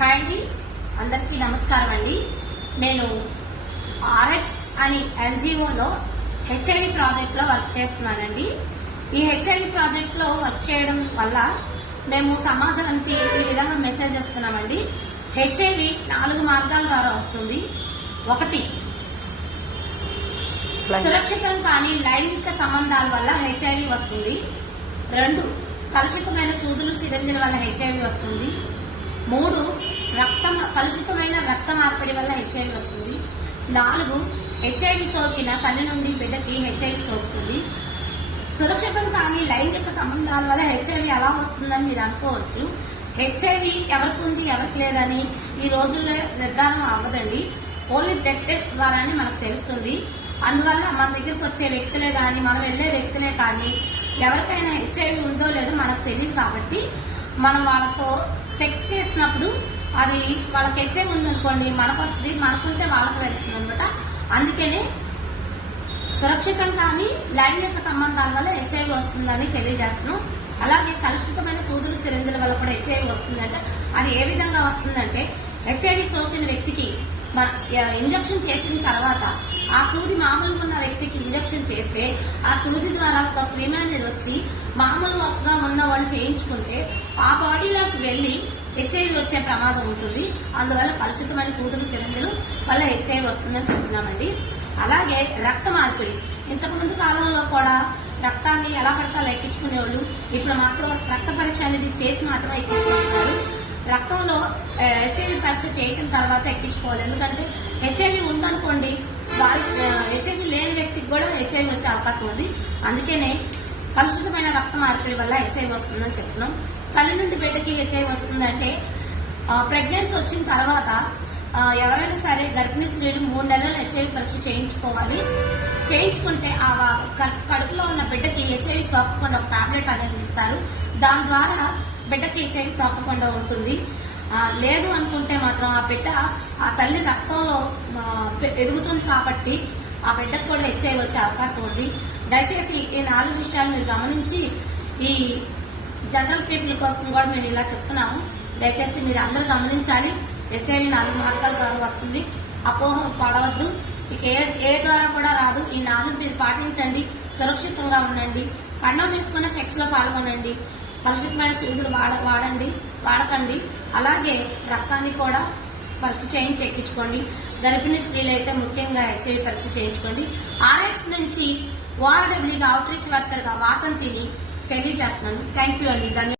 Hi అండి, అందరికీ నమస్కారం అండి. నేను ఆర్ఎక్స్ అని ఎన్జిఓలో హెచ్ఐవి ప్రాజెక్ట్ లో వర్క్ చేస్తున్నానండి. ఈ హెచ్ఐవి ప్రాజెక్ట్ లో వర్క్ చేయడం వల్ల మేము సమాజానికి ఈ విధంగా మెసేజ్ ఇస్తున్నామండి. హెచ్ఐవి 4 మార్గాల ద్వారా వస్తుంది. 1, సురక్షితం కాని లైంగిక సంబంధాల వల్ల హెచ్ఐవి వస్తుంది. 2, కలుషితమైన సూదులు సిరంజిల వల్ల హెచ్ఐవి వస్తుంది. 3, కలుషితమైన రక్త మార్పిడి వల్ల హెచ్ఐవి వస్తుంది. 4, హెచ్ఐవి సోకిన తల్లి నుండి బిడ్డకి హెచ్ఐవి సోకుతుంది. సురక్షితం కాని లైంగిక సంబంధాల వల్ల హెచ్ఐవి ఎలా వస్తుందని మీరు అనుకోవచ్చు. హెచ్ఐవి ఎవరికి ఉంది ఎవరికి లేదని ఈ రోజుల్లో నిర్ధారణ అవ్వదండి. ఓన్లీ బ్లడ్ టెస్ట్ ద్వారానే మనకు తెలుస్తుంది. అందువల్ల మన దగ్గరకు వచ్చే వ్యక్తులే కానీ మనం వెళ్లే వ్యక్తులే కానీ ఎవరికైనా హెచ్ఐవి ఉందో లేదో మనకు తెలియదు. కాబట్టి మనం వాళ్ళతో సెక్స్ చేసినప్పుడు అది వాళ్ళకి హెచ్ఐవి ఉందనుకోండి, మనకు వస్తుంది, మనకుంటే వాళ్ళకి వెళ్తుంది అనమాట. అందుకనే సురక్షితం కానీ లైంగిక సంబంధాల వల్ల హెచ్ఐవి వస్తుందని తెలియజేస్తున్నాం. అలాగే కలుషితమైన సూదులు సిరంజిల వల్ల కూడా హెచ్ఐవి వస్తుందంటే అది ఏ విధంగా వస్తుందంటే, హెచ్ఐవి సోకిన వ్యక్తికి ఇంజక్షన్ చేసిన తర్వాత ఆ సూది మామూలుగా ఉన్న వ్యక్తికి ఇంజక్షన్ చేస్తే ఆ సూది ద్వారా ఒక క్రిమి అనేది వచ్చి మామూలుగా ఉన్న వాళ్ళు చేయించుకుంటే ఆ బాడీలోకి వెళ్లి హెచ్ఐవి వచ్చే ప్రమాదం ఉంటుంది. అందువల్ల కలుషితమైన సూదులు సిరంజిలు వల్ల హెచ్ఐవి వస్తుందని చెప్తున్నామండి. అలాగే రక్త మార్పిడి, ఇంతకు ముందు కాలంలో కూడా రక్తాన్ని ఎలా పడతా ఎక్కించుకునేవాళ్ళు. ఇప్పుడు మాత్రం రక్త పరీక్ష అనేది చేసి మాత్రం ఎక్కించుకుంటున్నారు. రక్తంలో హెచ్ఐవి పరీక్ష చేసిన తర్వాత ఎక్కించుకోవాలి. ఎందుకంటే హెచ్ఐవి ఉందనుకోండి, హెచ్ఐవి లేని వ్యక్తికి కూడా హెచ్ఐవి వచ్చే అవకాశం ఉంది. అందుకనే కలుషితమైన రక్త మార్పిడి వల్ల హెచ్ఐవి వస్తుందని చెప్తున్నాం. తల్లి నుండి బిడ్డకి హెచ్ఐవి వస్తుందంటే ప్రెగ్నెన్సీ వచ్చిన తర్వాత ఎవరైనా సరే గర్భిణీ స్త్రీలు 3 నెలలు హెచ్ఐవి పరీక్ష చేయించుకోవాలి. చేయించుకుంటే ఆ కడుపులో ఉన్న బిడ్డకి హెచ్ఐవి సోకకుండా ఒక టాబ్లెట్ అనేది ఇస్తారు. దాని ద్వారా బిడ్డకి హెచ్ఐవి సోకకుండా ఉంటుంది. లేదు అనుకుంటే మాత్రం ఆ తల్లి రక్తంలో ఎదుగుతుంది కాబట్టి ఆ బిడ్డకు కూడా హెచ్ఐవి వచ్చే అవకాశం ఉంది. దయచేసి ఈ 4 విషయాలు మీరు గమనించి, ఈ జనరల్ పీపుల్ కోసం కూడా మేము ఇలా చెప్తున్నాము. దయచేసి మీరు అందరూ గమనించాలి. హెచ్ఐవి 4 మార్గాల ద్వారా వస్తుంది. అపోహ పడవద్దు. ఇక ఏ ద్వారా కూడా రాదు. ఈ 4 మీరు పాటించండి. సురక్షితంగా ఉండండి. పండం తీసుకున్న సెక్స్ లో పాల్గొనండి. కలుషితమైన సూదులు వాడకండి. అలాగే రక్తాన్ని కూడా పరీక్ష చేయించి ఎక్కించుకోండి. గర్భిణీ స్త్రీలు అయితే ముఖ్యంగా హెచ్ఐవి పరీక్ష చేయించుకోండి. ఆర్ఎక్స్ నుంచి ORWగా అవుట్ రీచ్ వర్కర్ గా వాసంతిని తెలియజేస్తున్నాను. థ్యాంక్ యూ అండి.